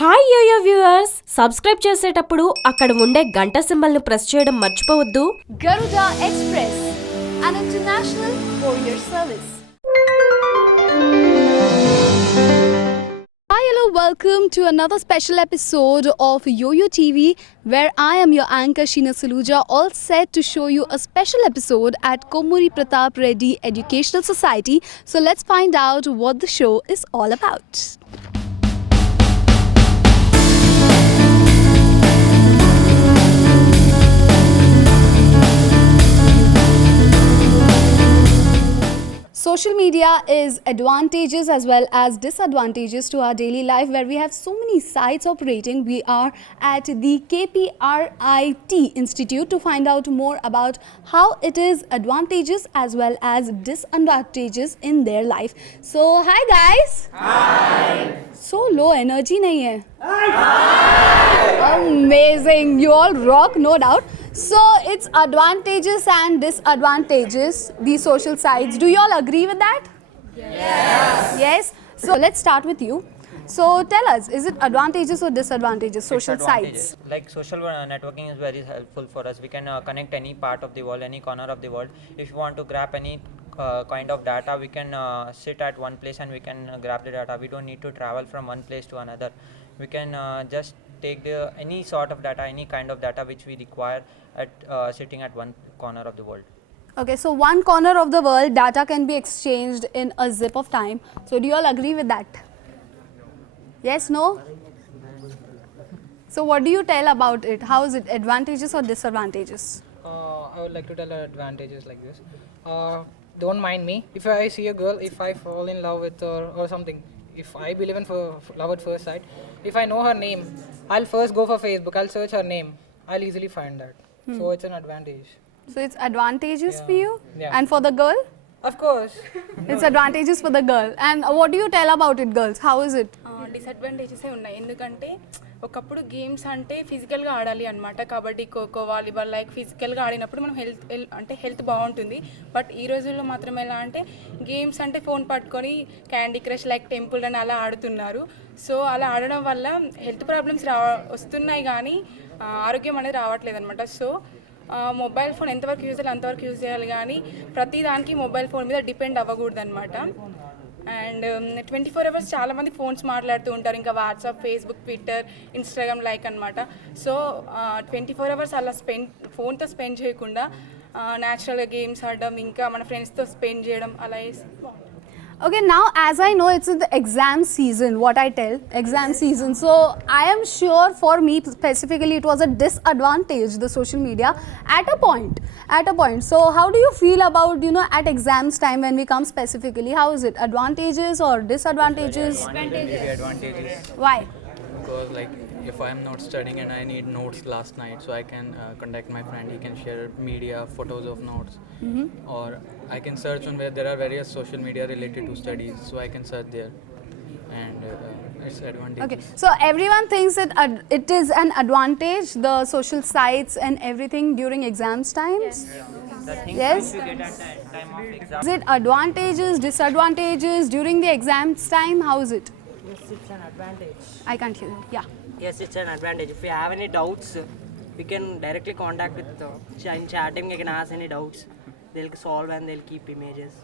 Hi yo-yo viewers, subscribe చేసేటప్పుడు అక్కడ ఉండే గంట సింబల్ ను ప్రెస్ చేయడం మర్చిపోవద్దు. Garuda Express, an international courier service. Hi, hello, welcome to another special episode of Yo-Yo TV, where I am your anchor Sheena Saluja, all set to show you a special episode at Komuri Pratap Reddy Educational Society. So let's find out what the show is all about. Social media is advantages as well as disadvantages to our daily life, where we have so many sites operating. We are at the KPRIT Institute to find out more about how it is advantages as well as disadvantages in their life. So hi guys. Hi. So low energy nahi hai. Amazing. You all rock, no doubt. So it's advantages and disadvantages, these social sites. Do you all agree with that? Yes. Yes. So let's start with you. So tell us, is it advantages or disadvantages, social sites? Like social networking is very helpful for us. We can connect any part of the world, any corner of the world. If you want to grab any kind of data, we can sit at one place and we can grab the data. We don't need to travel from one place to another. We can just take any sort of data, any kind of data which we require at sitting at one corner of the world. Okay, so one corner of the world, data can be exchanged in a zip of time. So do you all agree with that? Yes, no? So what do you tell about it? How is it advantages or disadvantages? I would like to tell advantages like this. Don't mind me. If I see a girl, if I fall in love with her or something, if I believe in love at first sight, if I know her name, I'll first go for Facebook, I'll search her name. I'll easily find that. So it's an advantage. So it's advantages for you? Yeah. And for the girl? Of course. It's advantages for the girl. And what do you tell about it, girls? How is it? డిసడ్వాంటేజెసే ఉన్నాయి. ఎందుకంటే ఒకప్పుడు games అంటే ఫిజికల్గా ఆడాలి అనమాట. Kabaddi, kho kho, volleyball like ఫిజికల్గా ఆడినప్పుడు మనం హెల్త్ బాగుంటుంది. బట్ ఈ రోజుల్లో మాత్రం ఎలా అంటే గేమ్స్ అంటే ఫోన్ పట్టుకొని క్యాండీ క్రష్ లైక్ టెంపుల్ అని అలా ఆడుతున్నారు. సో అలా ఆడడం వల్ల హెల్త్ ప్రాబ్లమ్స్ వస్తున్నాయి కానీ ఆరోగ్యం అనేది రావట్లేదు అనమాట. సో మొబైల్ ఫోన్ ఎంతవరకు యూజ్ చేయాలి అంతవరకు యూజ్ చేయాలి కానీ ప్రతి దానికి మొబైల్ ఫోన్ మీద డిపెండ్ అవ్వకూడదు అనమాట. అండ్ 24 అవర్స్ చాలామంది ఫోన్స్ మాట్లాడుతూ ఉంటారు. ఇంకా WhatsApp, Facebook, Twitter, Instagram like అనమాట. సో 24 అవర్స్ అలా ఫోన్తో స్పెండ్ చేయకుండా న్యాచురల్గా గేమ్స్ ఆడడం, ఇంకా మన ఫ్రెండ్స్తో స్పెండ్ చేయడం అలా చేసి Okay, now as I know it's in the exam season, what I tell, exam season. So I am sure for me specifically it was a disadvantage, the social media, at a point. So how do you feel about, at exams time when we come specifically, how is it? Advantages or disadvantages? Advantages. Why? Because like if I'm not studying and I need notes last night, so I can contact my friend. He can share media, photos of notes, or I can search on where there are various social media related to studies, so I can search there, and it's advantage. Okay, so everyone thinks that it is an advantage, the social sites and everything during exams times. The things Yes. which we get at the time of exam. Is it advantages, disadvantages during the exams time? How is it? Yes, it's an advantage. I can't hear you. Yeah. Yes, it's an advantage. If we have any doubts, we can directly contact with in chatting. We can ask any doubts. They'll solve and they'll keep images.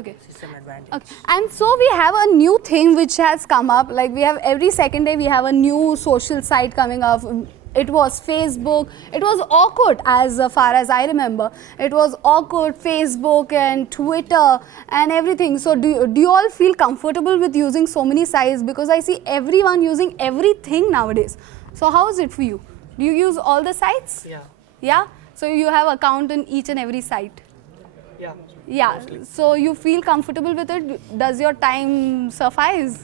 Okay. It's an advantage. Okay. And so we have a new thing which has come up. Like we have every second day we have a new social site coming up. It was Facebook. It was awkward as far as I remember. It was awkward, Facebook and Twitter and everything. So do you all feel comfortable with using so many sites? Because I see everyone using everything nowadays. So how is it for you? Do you use all the sites? Yeah. Yeah? So you have account in each and every site? Yeah. Yeah. So you feel comfortable with it? Does your time suffice?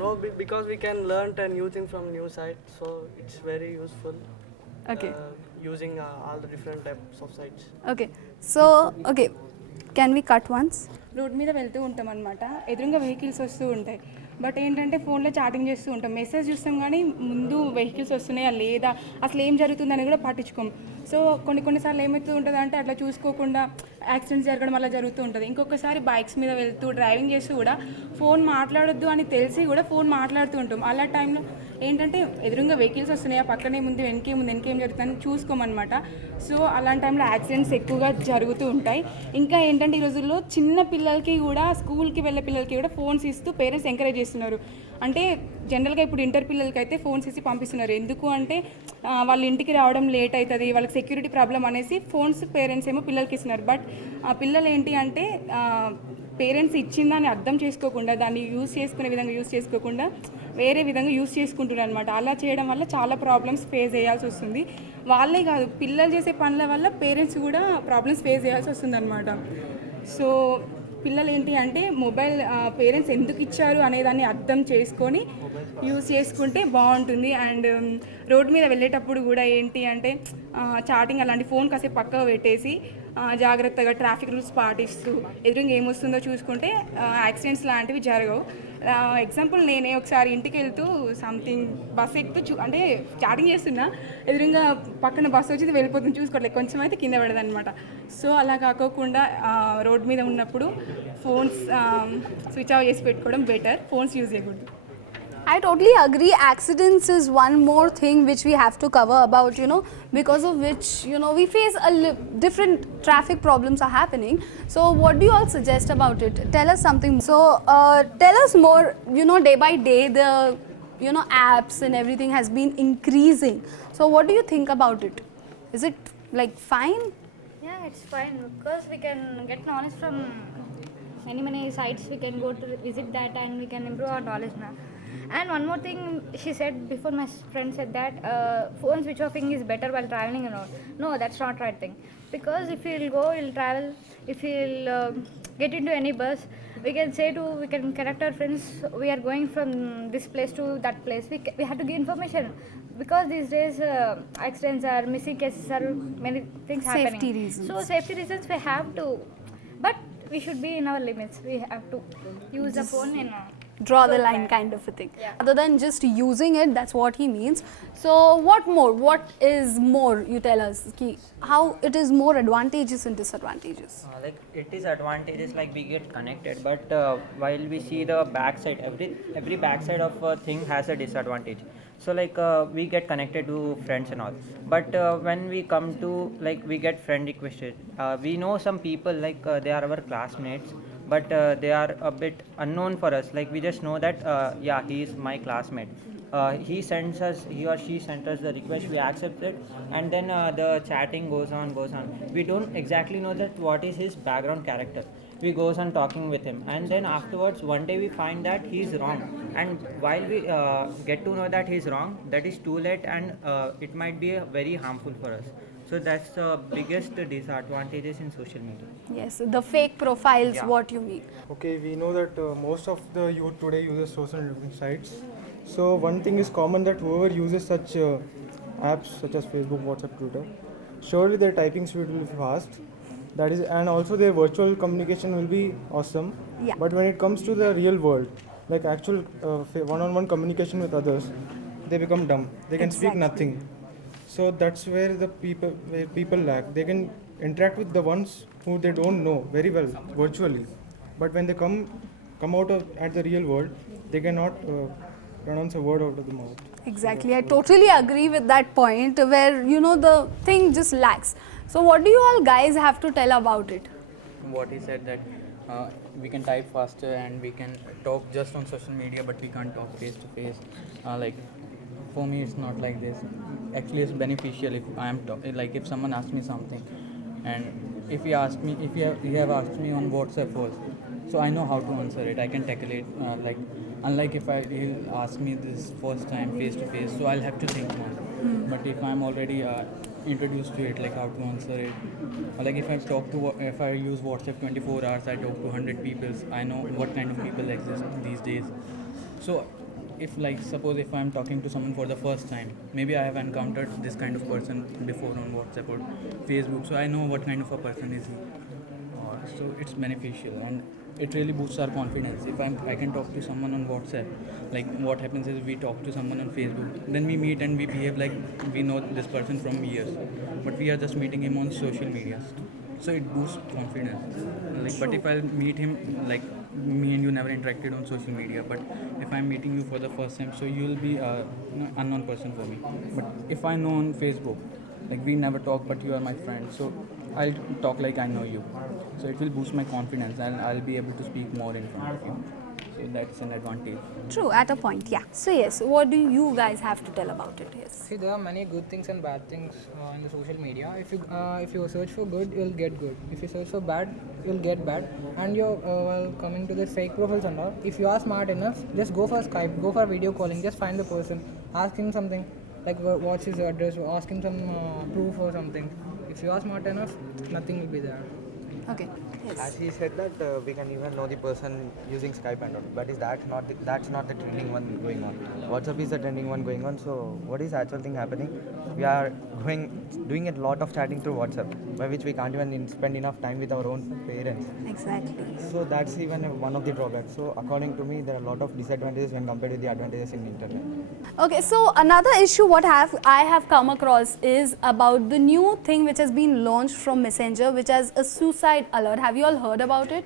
No, because we can learn a new thing from new site, so it's very useful. Okay. Using all the different types of sites. Okay. So, okay. Can we cut once? Road మీద వెళ్తూ ఉంటాం అనమాట. ఎదురుగా vehicles వస్తూ ఉంటాయి. But ఏంటంటే ఫోన్లో chatting చేస్తూ ఉంటాం, మెసేజ్ చూస్తాం కానీ ముందు వెహికల్స్ వస్తున్నాయా లేదా అసలు ఏం జరుగుతుందని కూడా పట్టించుకోం. సో కొన్నిసార్లు ఏమవుతూ ఉంటుంది అంటే అట్లా చూసుకోకుండా యాక్సిడెంట్స్ జరగడం అలా జరుగుతూ ఉంటుంది. ఇంకొకసారి బైక్స్ మీద వెళ్తూ డ్రైవింగ్ చేస్తూ కూడా ఫోన్ మాట్లాడొద్దు అని తెలిసి కూడా ఫోన్ మాట్లాడుతూ ఉంటాం. అలా టైంలో ఏంటంటే ఎదురుగా వెహికల్స్ వస్తున్నాయా, పక్కనే ముందు వెనకేం జరుగుతుందని చూసుకోమన్నమాట. సో అలాంటి టైంలో యాక్సిడెంట్స్ ఎక్కువగా జరుగుతూ ఉంటాయి. ఇంకా ఏంటంటే ఈ రోజుల్లో చిన్న పిల్లలకి కూడా, స్కూల్కి వెళ్ళే పిల్లలకి కూడా ఫోన్స్ ఇస్తూ పేరెంట్స్ ఎంకరేజ్ చేస్తున్నారు. అంటే జనరల్గా ఇప్పుడు ఇంటర్ పిల్లలకి అయితే ఫోన్స్ ఇచ్చి పంపిస్తున్నారు. ఎందుకు అంటే వాళ్ళ ఇంటికి రావడం లేట్ అవుతుంది, వాళ్ళకి సెక్యూరిటీ ప్రాబ్లం అనేసి ఫోన్స్ పేరెంట్స్ ఏమో పిల్లలకి ఇస్తున్నారు. బట్ పిల్లలు ఏంటి అంటే పేరెంట్స్ ఇచ్చిందని అర్థం చేసుకోకుండా, దాన్ని యూజ్ చేసుకునే విధంగా యూజ్ చేసుకోకుండా వేరే విధంగా యూజ్ చేసుకుంటున్నారు అనమాట. అలా చేయడం వల్ల చాలా ప్రాబ్లమ్స్ ఫేస్ చేయాల్సి వస్తుంది. వాళ్ళే కాదు, పిల్లలు చేసే పనుల వల్ల పేరెంట్స్ కూడా ప్రాబ్లమ్స్ ఫేస్ చేయాల్సి వస్తుంది అనమాట. సో పిల్లలు ఏంటి అంటే మొబైల్ పేరెంట్స్ ఎందుకు ఇచ్చారు అనేదాన్ని అర్థం చేసుకొని యూజ్ చేసుకుంటే బాగుంటుంది. అండ్ రోడ్ మీద వెళ్ళేటప్పుడు కూడా ఏంటి అంటే చాటింగ్ అలాంటి ఫోన్ కాసేపు పక్కకు పెట్టేసి జాగ్రత్తగా ట్రాఫిక్ రూల్స్ పాటిస్తూ ఎదురుగా ఏమొస్తుందో చూసుకుంటే యాక్సిడెంట్స్ లాంటివి జరగవు. ఎగ్జాంపుల్ నేనే ఒకసారి ఇంటికి వెళ్తూ సంథింగ్ బస్ ఎక్కుతూ అంటే చాటింగ్ చేస్తున్నా, ఎదురుగా పక్కన బస్సు వచ్చి వెళ్ళిపోతుంది, చూసుకోవట్లేదు, కొంచెం అయితే కింద పడదనమాట. సో అలా కాకోకుండా రోడ్ మీద ఉన్నప్పుడు ఫోన్స్ స్విచ్ ఆఫ్ చేసి పెట్టుకోవడం బెటర్, ఫోన్స్ యూజ్ చేయకూడదు. I totally agree. Accidents is one more thing which we have to cover about, because of which, we face different traffic problems are happening. So what do you all suggest about it? Tell us something. So tell us more, day by day the, apps and everything has been increasing. So what do you think about it? Is it like fine? Yeah, it's fine because we can get knowledge from many sites. We can go to visit that and we can improve our knowledge now. And one more thing she said before, my friend said that phone switch offing is better while traveling and all. No, that's not right thing, because if you'll go, you'll travel, if you'll get into any bus, we can connect our friends, we are going from this place to that place. We have to give information, because these days accidents are, missing cases are, many things happening. Safety reasons. So safety reasons we have to, but we should be in our limits. We have to use the phone in Draw the line kind of a thing. Yeah. Other than just using it, that's what he means. So what more? What is more? You tell us. How it is more advantages and disadvantages. Like it is advantages, like we get connected, but while we see the backside, every backside of a thing has a disadvantage. So like we get connected to friends and all, but when we come to, like, we get friend requested, we know some people, like they are our classmates, but they are a bit unknown for us. Like we just know that yeah, he is my classmate. He or she sent us the request, we accept it, and then the chatting goes on. We don't exactly know that what is his background character. We goes on talking with him, and then afterwards one day we find that he is wrong, and while we get to know that he is wrong, that is too late, and it might be very harmful for us. So that's the biggest disadvantages in social media. Yes, the fake profiles. Yeah. What you mean? Okay, we know that most of the youth today uses social networking sites. So one thing is common, that whoever uses such apps such as Facebook, WhatsApp, Twitter, surely their typing speed will be fast. That is, and also their virtual communication will be awesome. Yeah. But when it comes to the real world, like actual one-on-one communication with others, they become dumb. They can speak Exactly. nothing. So that's where people lack. They can interact with the ones who they don't know very well virtually, but when they come out at the real world, they cannot pronounce a word out of the mouth. Exactly. I totally agree with that point where, the thing just lacks. So what do you all guys have to tell about it? What he said, that we can type faster and we can talk just on social media, but we can't talk face to face. Like for me, it's not like this. Actually, it's beneficial if I am like if someone asks me something, and if he have asked me on WhatsApp first, so I know how to answer it. I can tackle it. Like unlike if he'll ask me this first time face to face, so I'll have to think more. But if I'm already introduced to it, like how to answer it, or like if I use WhatsApp 24 hours, I talk to 100 people, I know what kind of people exist these days. So if, like, suppose if I'm talking to someone for the first time, maybe I have encountered this kind of person before on WhatsApp or Facebook, so I know what kind of a person is he. So it's beneficial, and it really boosts our confidence. If I can talk to someone on WhatsApp, like what happens is we talk to someone on Facebook, then we meet and we behave like we know this person from years, but we are just meeting him on social media. So it boosts confidence. Like, but if I meet him like me and you never interacted on social media, but if I'm meeting you for the first time, so you'll be a unknown person for me. But if I know on Facebook, like we never talk, but you are my friend, so I'll talk like I know you. So it will boost my confidence, and I'll be able to speak more in front of you. So that's an advantage. True, at a point, yeah. So yes, what do you guys have to tell about it? Yes. See, there are many good things and bad things in the social media. If you search for good, you'll get good. If you search for bad, you'll get bad. And you're while coming to the fake profiles and all, if you are smart enough, just go for Skype, go for video calling, just find the person, ask him something like what's his address, ask him some proof or something. If you are smart enough, nothing will be there. Okay. Yes. As he said that we can even know the person using Skype and all, but is that not that's not the trending one going on. WhatsApp is the trending one going on. So what is the actual thing happening? We are doing a lot of chatting through WhatsApp, by which we can't even spend enough time with our own parents. Exactly. So that's even one of the drawbacks. So according to me, there are a lot of disadvantages when compared with the advantages in the internet. Okay, so another issue what I have come across is about the new thing which has been launched from Messenger, which has a suicide alert. Have you all heard about it?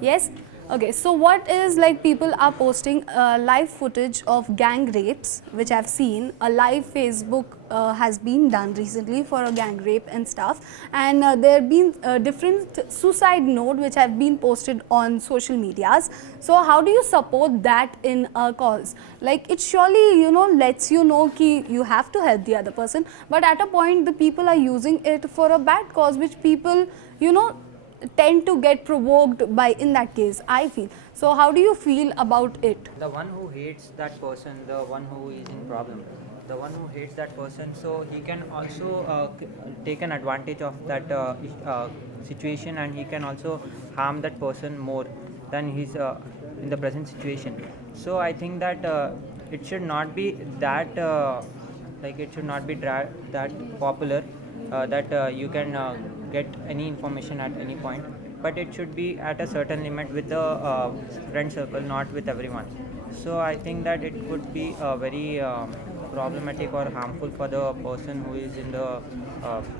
Yes? Okay, so what is like people are posting live footage of gang rapes, which I've seen. A live Facebook has been done recently for a gang rape and stuff, and there have been different suicide note which have been posted on social medias. So how do you support that in a cause? Like it surely lets you know ki you have to help the other person, but at a point the people are using it for a bad cause, which people tend to get provoked by in that case, I feel. So how do you feel about it? The one who hates that person, the one who is in problem, the one who hates that person, so he can also take an advantage of that situation, and he can also harm that person more than he's in the present situation. So I think that it should not be that it should not be that popular that you can get any information at any point, but it should be at a certain limit with the friend circle, not with everyone. So I think that it could be very problematic or harmful for the person who is in the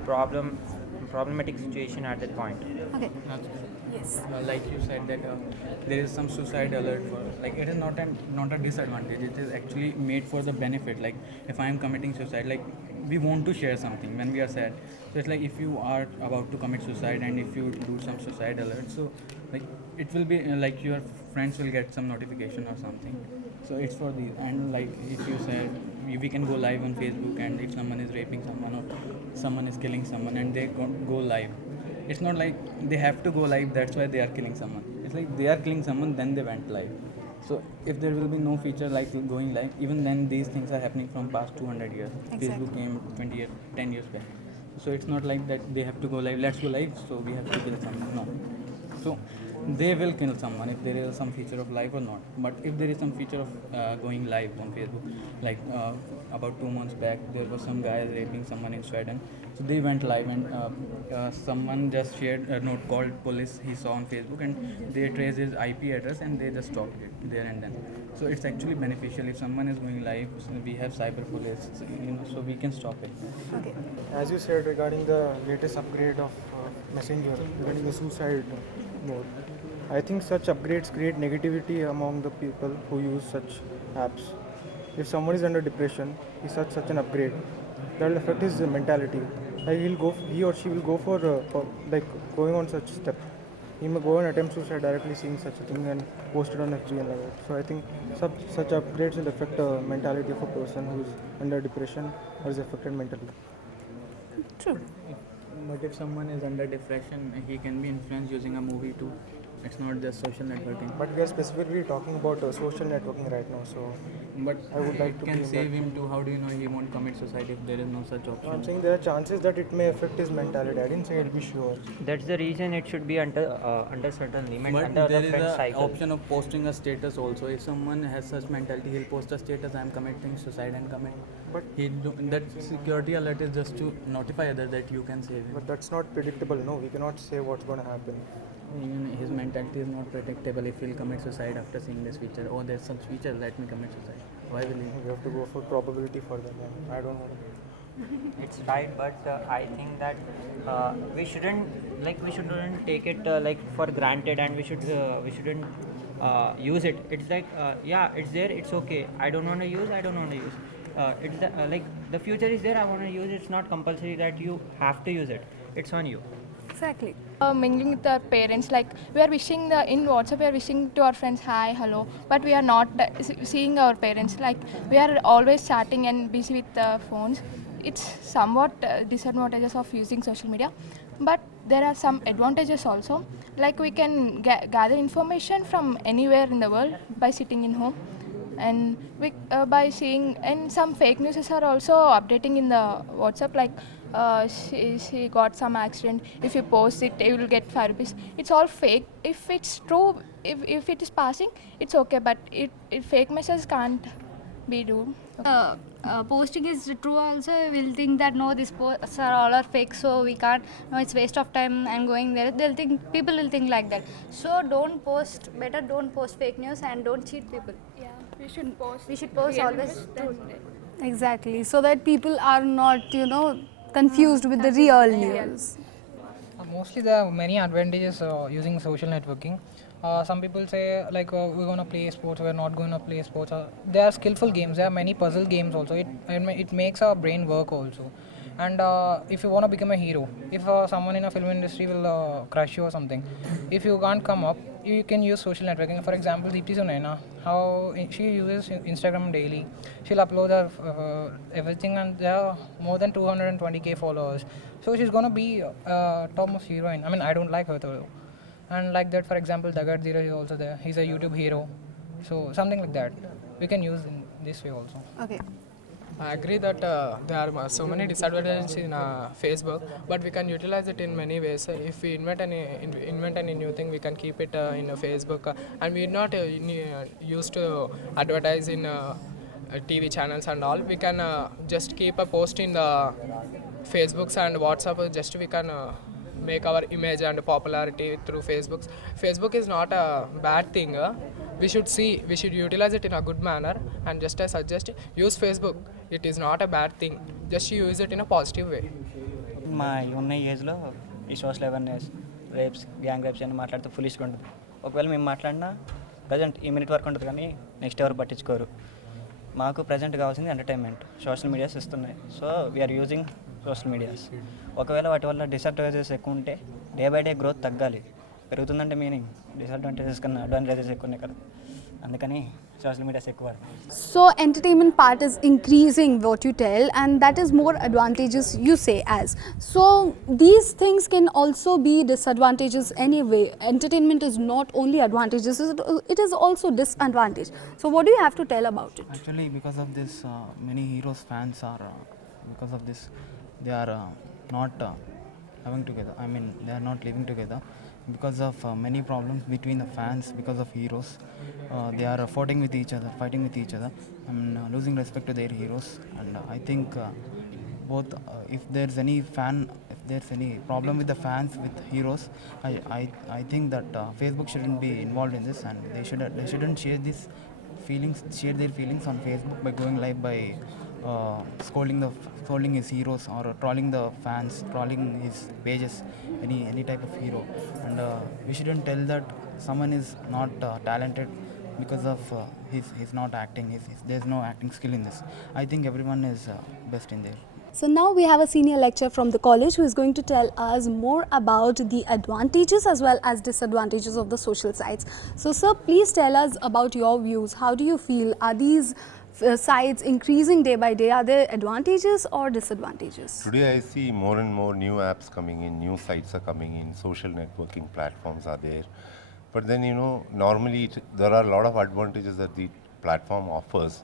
problematic situation at that point. Okay. Yes. Like you said that there is some suicide alert for, like it is not a disadvantage, it is actually made for the benefit. Like if I am committing suicide, like we want to share something when we are sad. So it's like if you are about to commit suicide and if you do some suicide alert, so like it will be like your friends will get some notification or something. So it's for these. And like if you said we can go live on Facebook, and if someone is raping someone or someone is killing someone and they go live, it's not like they have to go live, that's why they are killing someone. It's like they are killing someone, then they went live. So if there will be no feature like going live, even then these things are happening from past 200 years. Exactly. Facebook came 10 years back. So it's not like that they have to go live, let's go live, so we have to kill someone. No. So they will kill someone if there is some feature of live or not. But if there is some feature of going live on Facebook, like about 2 months back, there was some guy raping someone in Sweden. So they went live, and someone just shared a note called police he saw on Facebook, and they traced his IP address and they just stopped it there and then. So it's actually beneficial if someone is going live. So we have cyber police, so we can stop it. Okay. As you said regarding the latest upgrade of Messenger, regarding the suicide mode, I think such upgrades create negativity among the people who use such apps. If someone is under depression, he such an upgrade, that will affect his mentality. Like he or she will go for like going on such step. He may go and attempt suicide directly seeing such a thing and post it on FB and like that. So I think such upgrades will affect the mentality of a person who is under depression or is affected mentally. True. But if someone is under depression, he can be influenced using a movie too. It's not just social networking. But we are specifically talking about social networking right now, so But I would like it to can be in save that. him too. How do you know he won't commit suicide if there is no such option? I'm saying there are chances that it may affect his mentality. I didn't say it'll be sure. That's the reason it should be under certain limit, But under there the is friend an cycle. option of posting a status also. If someone has such mentality, he'll post a status, I'm committing suicide and commit. But That security alert is just to notify others that you can save him. But that's not predictable. No, we cannot say what's going to happen. Even his mentality is not predictable. If he'll commit suicide after seeing this feature, oh, there's such feature, let me commit suicide. Why will he? We have to go for probability for that. I don't know. It's right, but I think that we shouldn't take it like for granted, and we shouldn't use it. It's like yeah, it's there, it's okay. I don't want to use, I don't want to use. It's the, like the future is there, I want to use it. It's not compulsory that you have to use it. It's on you. Exactly. Mingling with our parents, like we are wishing in WhatsApp, we are wishing to our friends hi, hello, but we are not seeing our parents. Like we are always chatting and busy with the phones. It's somewhat disadvantages of using social media, but there are some advantages also. Like we can gather information from anywhere in the world by sitting in home, and we by seeing, and some fake news are also updating in the WhatsApp, like she got some accident, if you post it you will get 5 rupees. It's all fake. If it's true, if it is passing, it's okay, but it fake messages can't be do. Posting is true also, we'll think that no, these posts are all are fake, so we can't, no, it's waste of time and going there. They'll think, people will think like that. So don't post, better don't post fake news and don't cheat people. Yeah, we should post. We should post always true. Exactly. So that people are not, confused with the real news. Mostly there are many advantages using social networking. Some people say like we're gonna play sports, we're not gonna play sports. There are skillful games. There are many puzzle games also. It makes our brain work also. And if you wanna become a hero, if someone in a film industry will crush you or something, if you can't come up, you can use social networking. For example, Deepti Sunaina, how she uses Instagram daily. She'll upload her everything, and there are more than 220k followers. So she's gonna be topmost heroine. I mean, I don't like her though. And like that, for example, Dagat Dheeraj is also there. He's a YouTube hero. So something like that we can use in this way also. Okay. I agree that there are so many disadvantages in Facebook, but we can utilize it in many ways. If we invent any new thing, we can keep it in Facebook, and we're not used to advertise in TV channels and all. We can just keep a post in the Facebooks and WhatsApp. Just we can make our image and popularity through Facebook. Facebook is not a bad thing. We should utilize it in a good manner, and just I suggest, use Facebook. It is not a bad thing. Just use it in a positive way. మా ఉన్న ఏజ్లో ఈ social awareness, rapes, gang rapes అని మాట్లాడితే ఫులిష్గా ఉంటుంది. ఒకవేళ మేము మాట్లాడినా ప్రజెంట్ ఈ మినిట్ వరకు ఉంటుంది, కానీ నెక్స్ట్ ఎవరు పట్టించుకోరు. మాకు ప్రజెంట్ కావాల్సింది ఎంటర్టైన్మెంట్. సోషల్ మీడియాస్ ఇస్తున్నాయి, so we are using social medias. ఒకవేళ వాటి వల్ల డిసడ్వాంటేజెస్ ఎక్కువ ఉంటే డే బై డే గ్రోత్ తగ్గాలి. పెరుగుతుందంటే మీనింగ్ డిసడ్వాంటేజెస్ కన్నా అడ్వాంటేజెస్ ఎక్కువ ఉన్నాయి కదా, అందుకని సోషల్ మీడియాస్ ఎక్కువ. So entertainment part is increasing, what you tell, and that is more advantages you say as. So these things can also be disadvantages anyway. Entertainment is not only advantages, it is also disadvantage. So what do you have to tell about it? Actually, because of this, many heroes fans are, because of this, they are not having together. I mean, they are not living together. Because of many problems between the fans, because of heroes, they are fighting with each other, losing respect to their heroes. And I think both, if there's any problem with the fans with heroes, I think that Facebook shouldn't be involved in this, and they shouldn't share their feelings on Facebook by going live, by scolding his heroes or trolling the fans, trolling his pages, any type of hero. And we shouldn't tell that someone is not talented because of he's not acting. There's no acting skill in this. I think everyone is best in there. So now we have a senior lecturer from the college who is going to tell us more about the advantages as well as disadvantages of the social sites. So sir, please tell us about your views. How do you feel? Are these sites increasing day by day? Are there advantages or disadvantages? Today I see more and more new apps coming in, new sites are coming in, social networking platforms are there. But then normally there are a lot of advantages that the platform offers,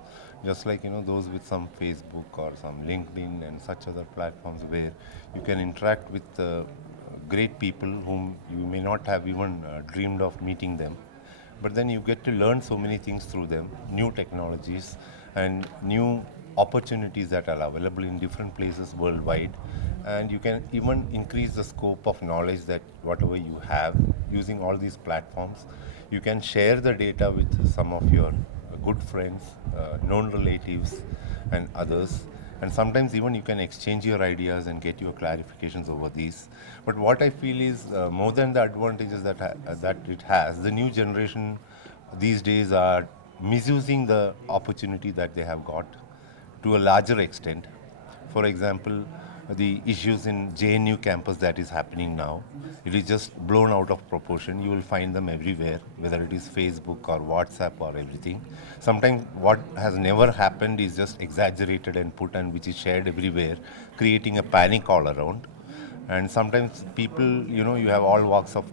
just like those with some Facebook or some LinkedIn and such other platforms where you can interact with great people whom you may not have even dreamed of meeting them. But then you get to learn so many things through them, new technologies and new opportunities that are available in different places worldwide. And you can even increase the scope of knowledge that whatever you have using all these platforms. You can share the data with some of your good friends, known relatives and others. And sometimes even you can exchange your ideas and get your clarifications over these. But what I feel is more than the advantages that it has, the new generation these days are misusing the opportunity that they have got to a larger extent. For example, the issues in JNU campus that is happening now, it is just blown out of proportion. You will find them everywhere, whether it is Facebook or WhatsApp or everything. Sometimes what has never happened is just exaggerated and put, and which is shared everywhere, creating a panic all around. And sometimes people, you have all walks of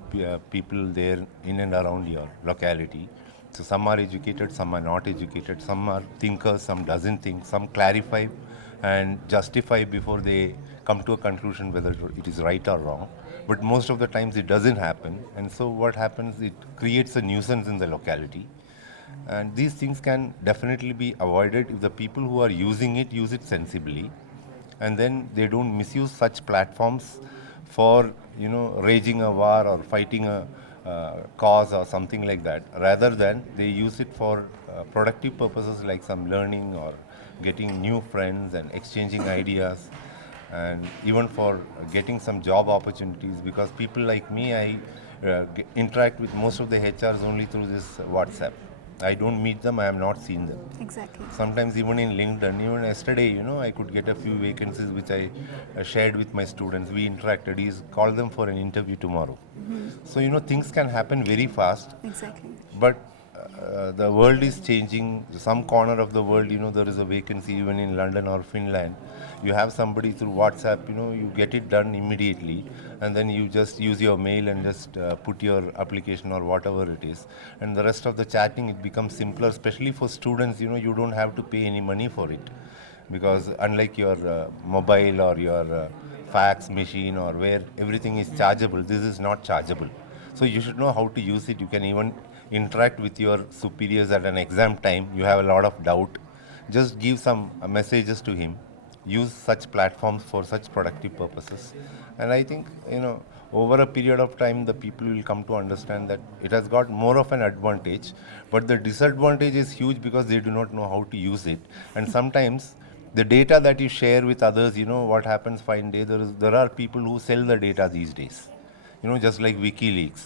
people there in and around your locality. So some are educated, some are not educated, some are thinkers, some doesn't think, some clarify and justify before they come to a conclusion whether it is right or wrong. But most of the times it doesn't happen. And so what happens, it creates a nuisance in the locality. And these things can definitely be avoided if the people who are using it use it sensibly, and then they don't misuse such platforms for raging a war or fighting a cause or something like that, rather than they use it for productive purposes like some learning or getting new friends and exchanging ideas, and even for getting some job opportunities, because people like me, I interact with most of the HRs only through this WhatsApp. I don't meet them, I have not seen them. Exactly. Sometimes even in LinkedIn, even yesterday, I could get a few vacancies which I shared with my students. We interacted. He's called them for an interview tomorrow. So, things can happen very fast. Exactly. But the world is changing. Some corner of the world, there is a vacancy even in London or Finland. You have somebody through WhatsApp, you get it done immediately, and then you just use your mail and just put your application or whatever it is. And the rest of the chatting, it becomes simpler, especially for students, you don't have to pay any money for it. Because unlike your mobile or your fax machine or where everything is chargeable, this is not chargeable. So you should know how to use it. You can even interact with your superiors at an exam time. You have a lot of doubt. Just give some messages to him. Use such platforms for such productive purposes. And I think, over a period of time, the people will come to understand that it has got more of an advantage, but the disadvantage is huge because they do not know how to use it. And sometimes the data that you share with others, what happens fine day, there are people who sell the data these days. Just like WikiLeaks.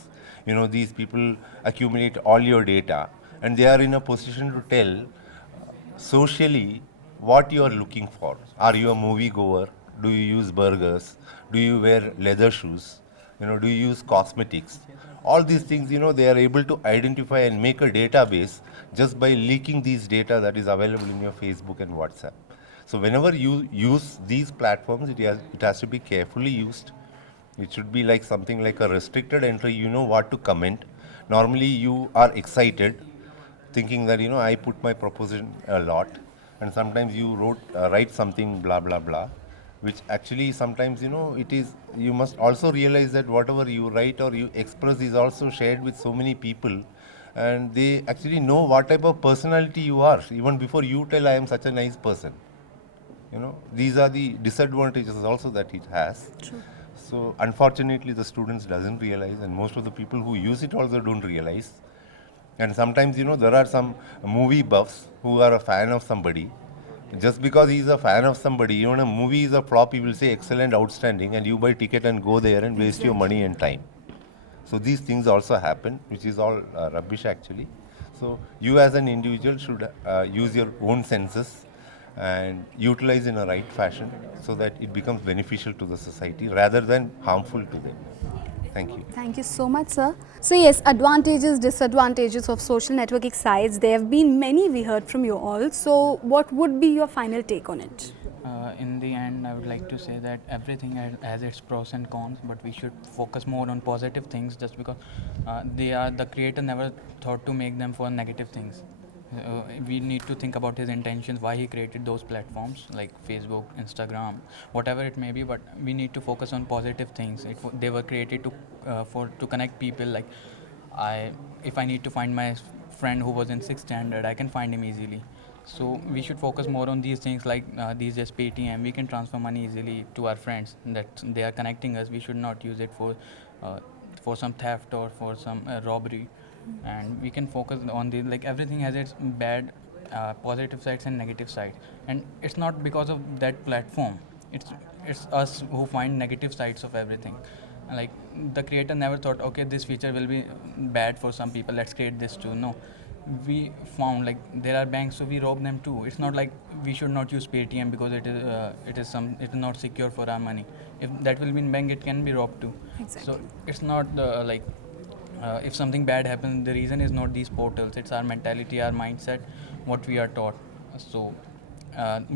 These people accumulate all your data, and they are in a position to tell socially what you are looking for. Are you a movie goer? Do you use burgers? Do you wear leather shoes? Do you use cosmetics? All these things, they are able to identify and make a database just by leaking these data that is available in your Facebook and WhatsApp. So whenever you use these platforms, it has to be carefully used. It should be like something like a restricted entry. You know what to comment. Normally you are excited, thinking that I put my proposition a lot, and sometimes you write something blah blah blah, which actually sometimes it is. You must also realize that whatever you write or you express is also shared with so many people, and they actually know what type of personality you are even before you tell I am such a nice person. These are the disadvantages also that it has. True. So unfortunately the students doesn't realize, and most of the people who use it also don't realize. And sometimes there are some movie buffs who are a fan of somebody. Just because he is a fan of somebody, even a movie is a flop, he will say excellent, outstanding, and you buy ticket and go there and waste your money and time. So these things also happen, which is all rubbish actually. So you as an individual should use your own senses and utilize in a right fashion so that it becomes beneficial to the society rather than harmful to them. Thank you. Thank you so much, sir. So yes, advantages, disadvantages of social networking sites. There have been many we heard from you all. So what would be your final take on it? In the end, I would like to say that everything has its pros and cons, but we should focus more on positive things just because the creator never thought to make them for negative things. We need to think about his intentions, why he created those platforms like Facebook, Instagram, whatever it may be, but we need to focus on positive things. They were created to connect people. Like if I need to find my friend who was in 6th standard, I can find him easily. So we should focus more on these things like these just Paytm. We can transfer money easily to our friends that they are connecting us. We should not use it for some theft or for some robbery. And we can focus on everything has its bad positive sides and negative sides, and it's not because of that platform, it's us who find negative sides of everything. Like the creator never thought, okay, this feature will be bad for some people, let's create this too. No, we found like there are banks, so we rob them too. It's not like we should not use Paytm because it is not secure for our money. If that will be in bank, it can be robbed too. Exactly. So it's not like if something bad happens, the reason is not these portals. It's our mentality, our mindset, what we are taught. So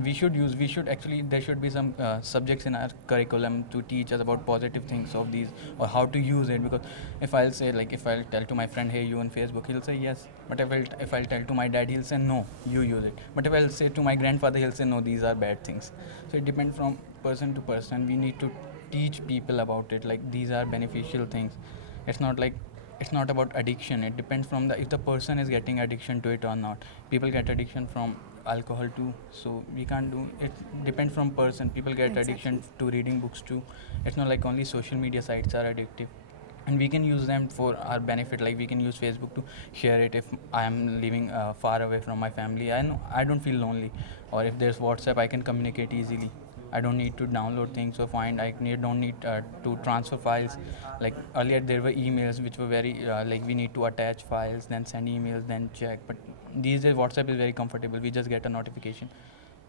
we should actually, there should be some subjects in our curriculum to teach us about positive things of these or how to use it. Because if I'll say, like, if I'll tell to my friend, hey, you on Facebook, he'll say yes. But if I'll tell to my dad, he'll say no, you use it. But if I'll say to my grandfather, he'll say no, these are bad things. So it depends from person to person. We need to teach people about it, like these are beneficial things. It's not about addiction. It depends from if the person is getting addiction to it or not. People get addiction from alcohol too, so we can't do it. Depends from person. People get addiction to reading books too. It's not like only social media sites are addictive, and we can use them for our benefit. Like we can use Facebook to share it if I am living far away from my family. I don't feel lonely, or if there's WhatsApp, I can communicate easily. I don't need to download things or don't need to transfer files. Like earlier there were emails which were very like we need to attach files, then send emails, then check. But these days WhatsApp is very comfortable. We just get a notification.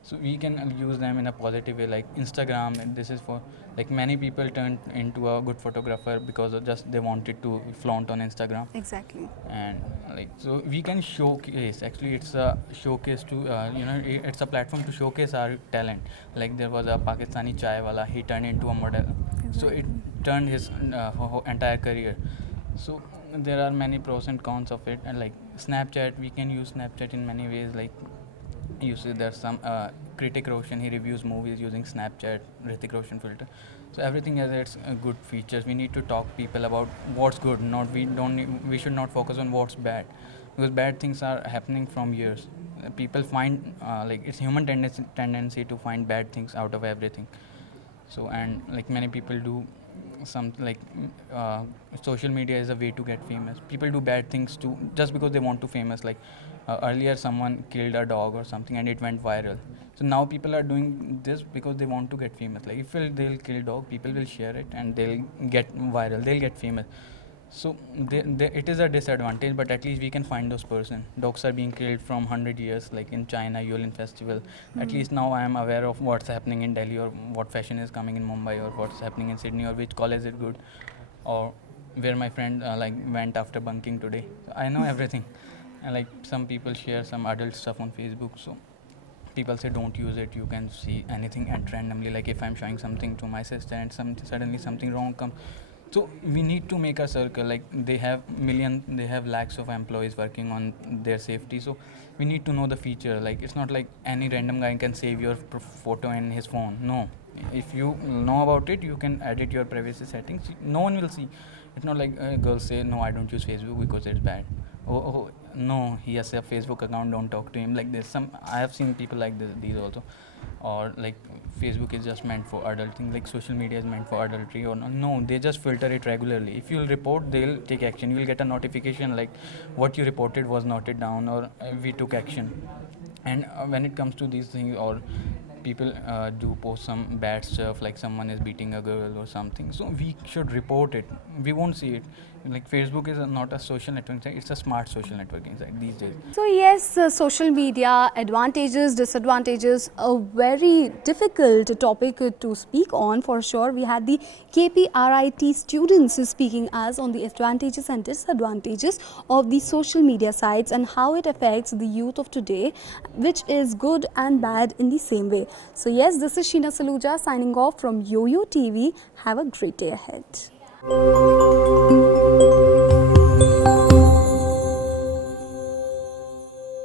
So we can use them in a positive way, like Instagram. And this is for, like, many people turned into a good photographer because of just they wanted to flaunt on Instagram. Exactly. And like, so we can showcase. Actually, it's a showcase to it's a platform to showcase our talent. Like there was a Pakistani chai wala. He turned into a model. So it turned his entire career. So there are many pros and cons of it. And like Snapchat, we can use Snapchat in many ways. Like you see there's some Kritik Roshan, he reviews movies using Snapchat, Hrithik Roshan filter. So everything has its good features. We need to talk people about what's good. We should not focus on what's bad, because bad things are happening from years. People find like it's human tendency to find bad things out of everything. So, and like many people do some, like social media is a way to get famous. People do bad things too just because they want to famous. Like earlier someone killed a dog or something and it went viral. So now people are doing this because they want to get famous. Like if they'll kill dog, people will share it and they'll get viral, they'll get famous. So it is a disadvantage, but at least we can find those person. Dogs are being killed from 100 years, like in China, Yulin festival. At least now I am aware of what's happening in Delhi, or what fashion is coming in Mumbai, or what's happening in Sydney, or which college is good, or where my friend like went after bunking today. So I know everything. And like some people share some adult stuff on Facebook, so people say don't use it. You can see anything and randomly, like if I'm showing something to my sister and suddenly something wrong comes. So we need to make a circle. Like they have lakhs of employees working on their safety. So we need to know the feature. Like it's not like any random guy can save your photo in his phone. No, if you know about it, you can edit your privacy settings. No one will see. It's not like girls say no, I don't use Facebook because it's bad. Oh no, he has a Facebook account, don't talk to him. Like this, I have seen people like these also. Or like Facebook is just meant for adult things, like social media is meant for adultery, or no, they just filter it regularly. If you'll report, they'll take action. You'll get a notification like what you reported was noted down, or we took action. And when it comes to these things, or people do post some bad stuff, like someone is beating a girl or something, so we should report it. We won't see it. Like Facebook is not a social networking site, it's a smart social networking site these days. So yes, social media, advantages, disadvantages, a very difficult topic to speak on for sure. We had the KPRIT students speaking us on the advantages and disadvantages of the social media sites and how it affects the youth of today, which is good and bad in the same way. So yes, this is Sheena Saluja signing off from YoYo TV. Have a great day ahead.